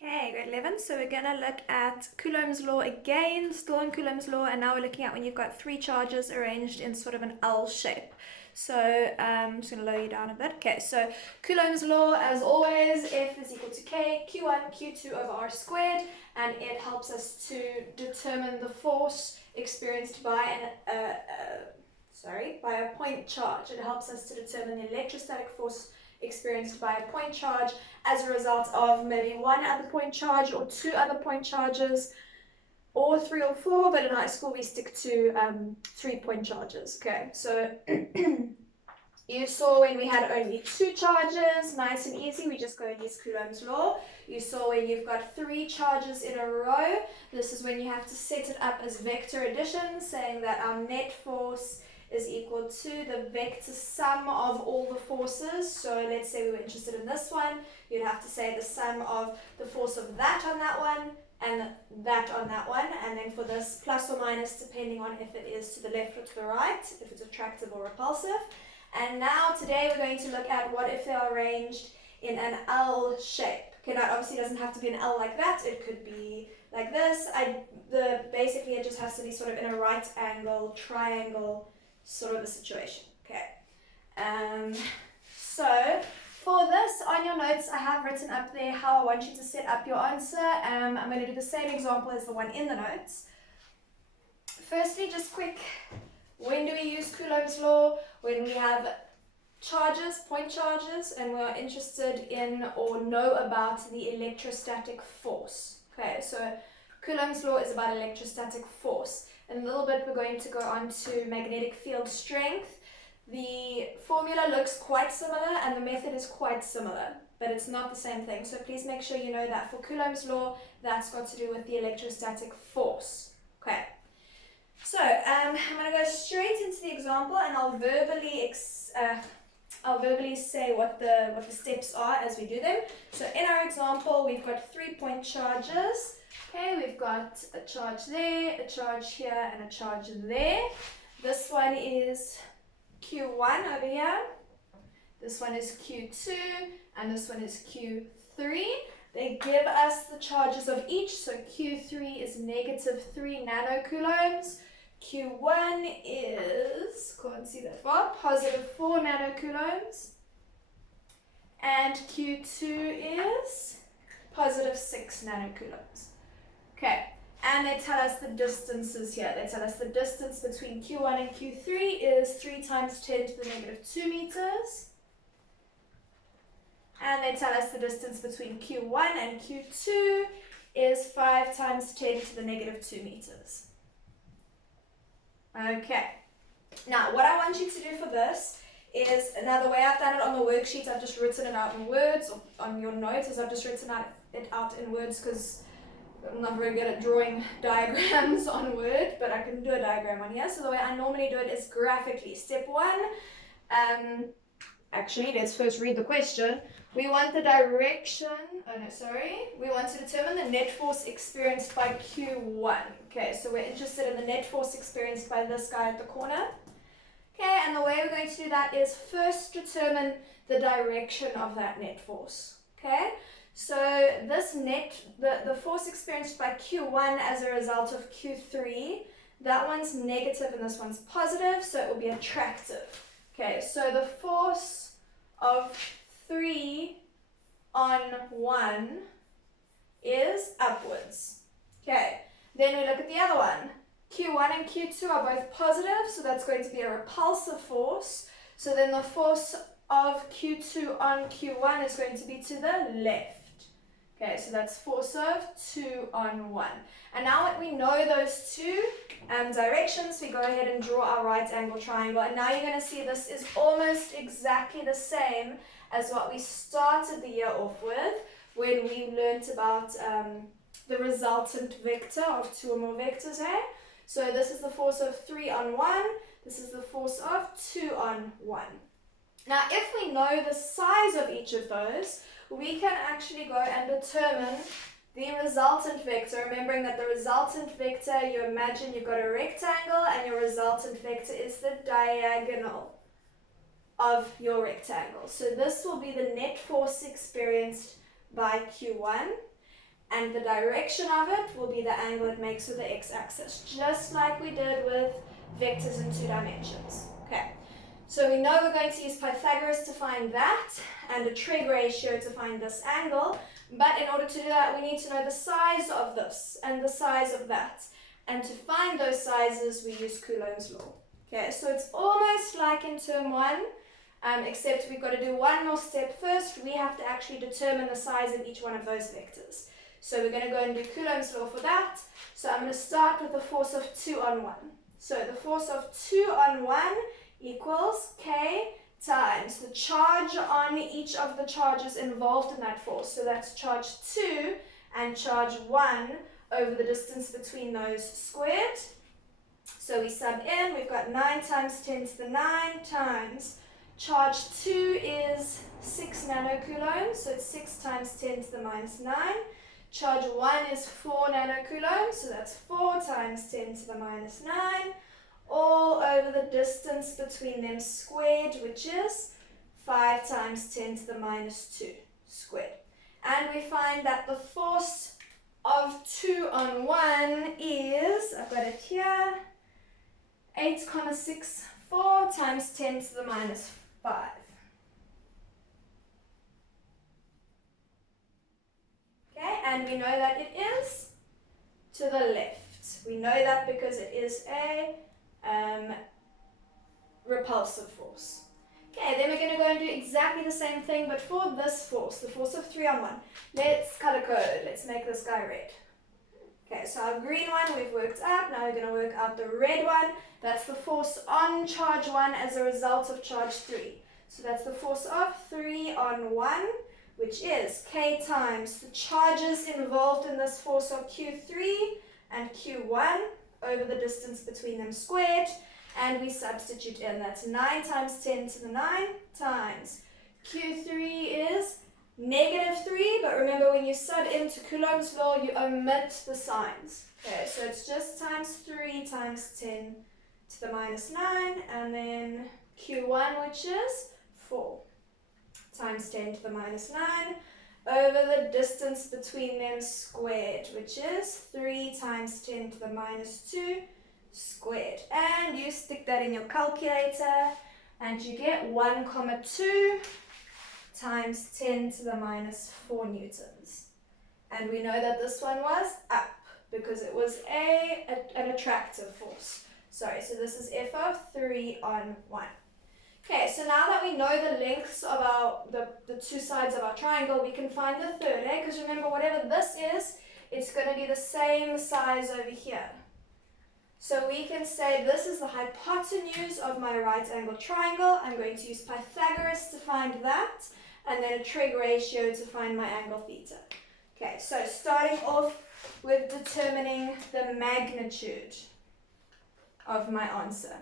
Okay, grade 11. So we're going to look at Coulomb's law again, still in Coulomb's law, and now we're looking at when you've got three charges arranged in sort of an L shape. So I'm just going to lower you down a bit. Okay, so Coulomb's law, as always, F is equal to K, Q1, Q2 over R squared, and it helps us to determine the force experienced by by a point charge. It helps us to determine the electrostatic force experienced by a point charge as a result of maybe one other point charge or two other point charges or three or four, but in high school we stick to 3-point charges. Okay, so you saw when we had only two charges, nice and easy, we just go and use Coulomb's law. You saw when you've got three charges in a row, this is when you have to set it up as vector addition, saying that our net force is equal to the vector sum of all the forces. So let's say we were interested in this one, you'd have to say the sum of the force of that on that one and that on that one, and then for this plus or minus depending on if it is to the left or to the right, if it's attractive or repulsive. And now today we're going to look at what if they are arranged in an L shape. Okay, now it obviously doesn't have to be an L like that, it could be like this. Basically it just has to be sort of in a right angle, triangle sort of a situation. Okay, so for this on your notes I have written up there how I want you to set up your answer. I'm going to do the same example as the one in the notes. Firstly, just quick, when do we use Coulomb's law? When we have charges, point charges, and we're interested in or know about the electrostatic force. Okay, so Coulomb's law is about electrostatic force. In a little bit we're going to go on to magnetic field strength. The formula looks quite similar and the method is quite similar, but it's not the same thing. So please make sure you know that for Coulomb's law, that's got to do with the electrostatic force. Okay. So I'm going to go straight into the example and I'll verbally say what the steps are as we do them. So in our example, we've got 3-point charges. Okay, we've got a charge there, a charge here, and a charge there. This one is Q1 over here. This one is Q2, and this one is Q3. They give us the charges of each. So Q3 is -3 nanocoulombs. Q1 is, can't see that far, +4 nanocoulombs. And Q2 is +6 nanocoulombs. Okay, and they tell us the distances here. They tell us the distance between Q1 and Q3 is 3 times 10 to the -2 meters. And they tell us the distance between Q1 and Q2 is 5 times 10 to the -2 meters. Okay, now what I want you to do for this is, now the way I've done it on the worksheet, I've just written it out in words, or on your notes, is I've just written it out in words because I'm not very good at drawing diagrams on Word, but I can do a diagram on here. So the way I normally do it is graphically. Step 1, actually, let's first read the question. We want the direction, we want to determine the net force experienced by Q1. Okay, so we're interested in the net force experienced by this guy at the corner. Okay, and the way we're going to do that is first determine the direction of that net force. Okay, so this the force experienced by Q1 as a result of Q3, that one's negative and this one's positive, so it will be attractive. Okay, so the force of 3 on 1 is upwards. Okay, then we look at the other one. Q1 and Q2 are both positive, so that's going to be a repulsive force. So then the force of Q2 on Q1 is going to be to the left. Okay, so that's force of 2 on 1. And now that we know those two directions, we go ahead and draw our right angle triangle. And now you're going to see this is almost exactly the same as what we started the year off with when we learnt about the resultant vector of 2 or more vectors here. So this is the force of 3 on 1. This is the force of 2 on 1. Now if we know the size of each of those, we can actually go and determine the resultant vector, remembering that the resultant vector, you imagine you've got a rectangle and your resultant vector is the diagonal of your rectangle. So this will be the net force experienced by Q1. and the direction of it will be the angle it makes with the x-axis, just like we did with vectors in 2 dimensions. Okay, so we know we're going to use Pythagoras to find that, and a trig ratio to find this angle, but in order to do that, we need to know the size of this and the size of that. And to find those sizes, we use Coulomb's law. Okay, so it's almost like in term 1, except we've got to do one more step first. We have to actually determine the size of each one of those vectors. So we're going to go and do Coulomb's law for that. So I'm going to start with the force of 2 on 1. So the force of 2 on 1 equals K times the charge on each of the charges involved in that force. So that's charge 2 and charge 1 over the distance between those squared. So we sub in, we've got 9 times 10 to the 9 times charge 2 is 6 nanocoulombs, so it's 6 times 10 to the minus 9. Charge 1 is 4 nanocoulombs, so that's 4 times 10 to the minus 9, all over the distance between them squared, which is 5 times 10 to the minus 2 squared. And we find that the force of 2 on 1 is, I've got it here, 8,64 times 10 to the minus 5. Okay, and we know that it is to the left. We know that because it is a repulsive force. Okay, then we're going to go and do exactly the same thing, but for this force, the force of 3 on 1. Let's color code. Let's make this guy red. Okay, so our green one we've worked out. Now we're going to work out the red one. That's the force on charge 1 as a result of charge 3. So that's the force of 3 on 1, which is K times the charges involved in this force of Q3 and Q1 over the distance between them squared. And we substitute in. That's 9 times 10 to the 9 times Q3 is negative 3, but remember when you sub into Coulomb's law, you omit the signs. Okay, so it's just times 3 times 10 to the minus 9, and then Q1, which is 4, times 10 to the minus 9, over the distance between them squared, which is 3 times 10 to the minus 2 squared. And you stick that in your calculator, and you get 1,2 times 10 to the minus 4 newtons. And we know that this one was up because it was an attractive force. Sorry, so this is F of 3 on 1. Okay, so now that we know the lengths of the two sides of our triangle, we can find the third, eh? Because remember, whatever this is, it's going to be the same size over here. So we can say this is the hypotenuse of my right angle triangle. I'm going to use Pythagoras to find that, and then a trig ratio to find my angle theta. Okay, so starting off with determining the magnitude of my answer.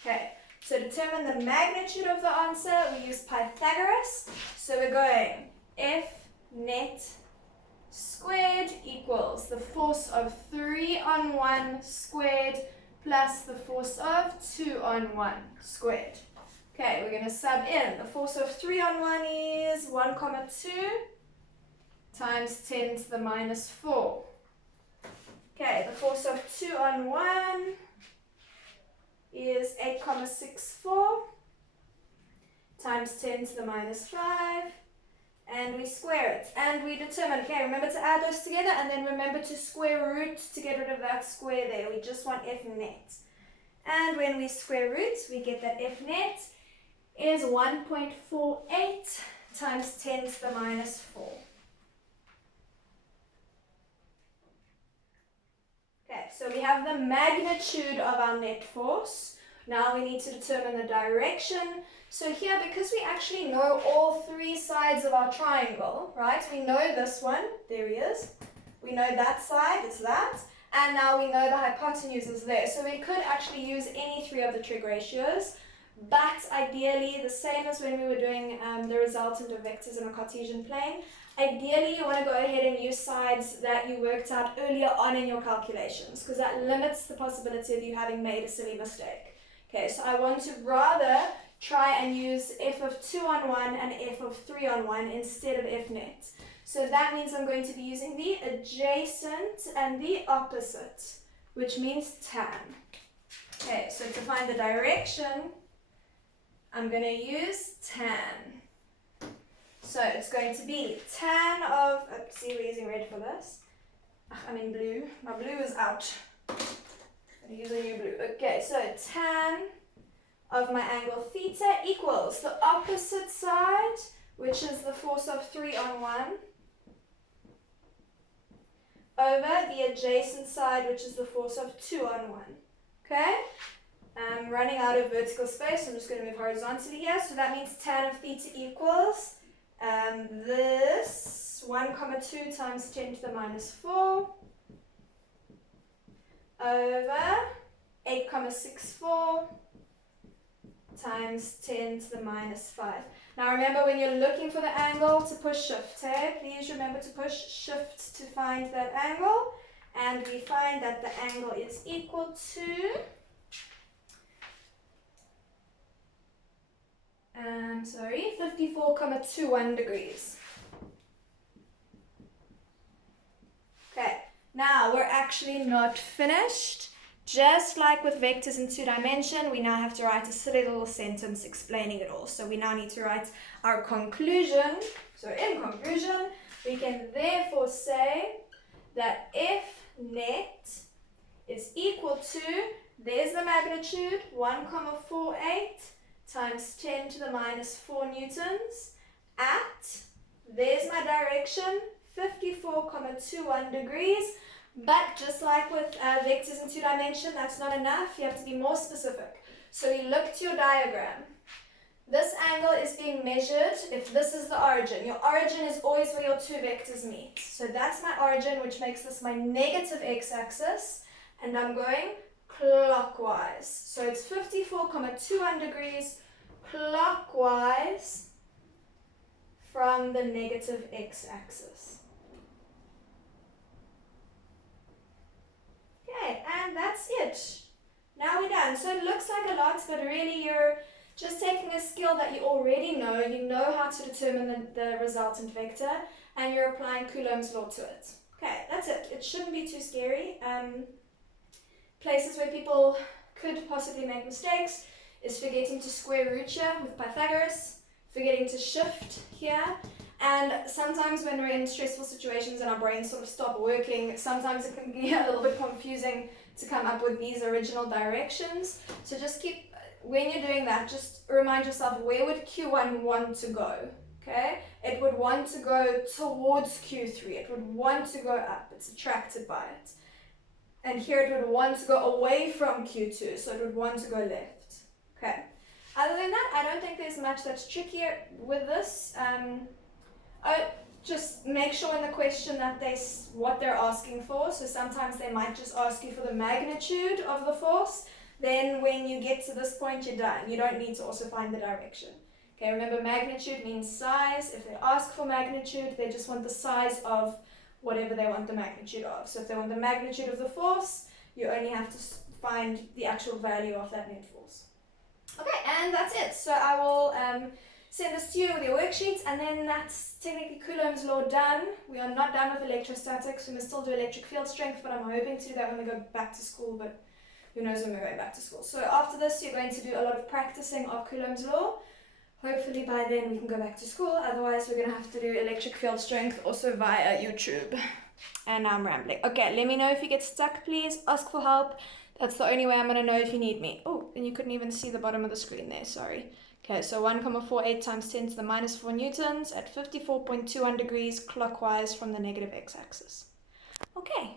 Okay, so determine the magnitude of the answer, we use Pythagoras. So we're going F net squared equals the force of 3 on 1 squared plus the force of 2 on 1 squared. Okay, we're going to sub in. The force of 3 on 1 is 1,2 times 10 to the minus 4. Okay, the force of 2 on 1 is 8,64 times 10 to the minus 5, and we square it. And we determine, okay, remember to add those together, and then remember to square root to get rid of that square there. We just want F net. And when we square root, we get that F net is 1.48 times 10 to the minus 4. Okay, so we have the magnitude of our net force. Now we need to determine the direction. So here, because we actually know all 3 sides of our triangle, right? We know this one, there he is. We know that side, it's that. And now we know the hypotenuse is there. So we could actually use any 3 of the trig ratios. But ideally, the same as when we were doing the resultant of vectors in a Cartesian plane, ideally you want to go ahead and use sides that you worked out earlier on in your calculations, because that limits the possibility of you having made a silly mistake. Okay, so I want to rather try and use f of 2 on 1 and f of 3 on 1 instead of f net. So that means I'm going to be using the adjacent and the opposite, which means tan. Okay, so to find the direction, I'm going to use tan. So it's going to be tan of, see, we're using red for this. I'm in blue. My blue is out. I'm going to use a new blue. Okay, so tan of my angle theta equals the opposite side, which is the force of 3 on 1, over the adjacent side, which is the force of 2 on 1. Okay? I'm running out of vertical space. I'm just going to move horizontally here. So that means tan of theta equals this 1, 2 times 10 to the minus 4 over 8,64 times 10 to the minus 5. Now remember, when you're looking for the angle, to push shift, hey? Please remember to push shift to find that angle. And we find that the angle is equal to 54,21 degrees. Okay, now we're actually not finished. Just like with vectors in 2 dimension, we now have to write a silly little sentence explaining it all. So we now need to write our conclusion. So in conclusion, we can therefore say that f net is equal to, there's the magnitude, 1,48 times 10 to the minus 4 newtons at, there's my direction, 54,21 degrees. But just like with vectors in 2 dimension, that's not enough. You have to be more specific. So you look to your diagram. This angle is being measured if this is the origin. Your origin is always where your 2 vectors meet. So that's my origin, which makes this my negative x-axis. And I'm going clockwise. So it's 54,21 degrees clockwise from the negative x-axis. Okay, and that's it. Now we're done. So it looks like a lot, but really you're just taking a skill that you already know. You know how to determine the resultant vector, and you're applying Coulomb's law to it. Okay, that's it. It shouldn't be too scary. Places where people could possibly make mistakes is forgetting to square root here with Pythagoras, forgetting to shift here. And sometimes when we're in stressful situations and our brains sort of stop working, sometimes it can be a little bit confusing to come up with these original directions. So just keep, when you're doing that, just remind yourself, where would Q1 want to go? Okay? It would want to go towards Q3. It would want to go up. It's attracted by it. And here it would want to go away from Q2, so it would want to go left. Okay. Other than that, I don't think there's much that's trickier with this. Just make sure in the question that what they're asking for. So sometimes they might just ask you for the magnitude of the force. Then when you get to this point, you're done. You don't need to also find the direction. Okay, remember magnitude means size. If they ask for magnitude, they just want the size of whatever they want the magnitude of. So if they want the magnitude of the force, you only have to find the actual value of that net force. Okay, and that's it. So I will send this to you with your worksheets, and then that's technically Coulomb's law done. We are not done with electrostatics. We must still do electric field strength, but I'm hoping to do that when we go back to school, but who knows when we're going back to school. So after this, you're going to do a lot of practicing of Coulomb's law. Hopefully by then we can go back to school. Otherwise, we're going to have to do electric field strength also via YouTube. And now I'm rambling. Okay, let me know if you get stuck, please. Ask for help. That's the only way I'm going to know if you need me. Oh, and you couldn't even see the bottom of the screen there. Sorry. Okay, so 1,48 times 10 to the minus 4 newtons at 54.21 degrees clockwise from the negative x-axis. Okay.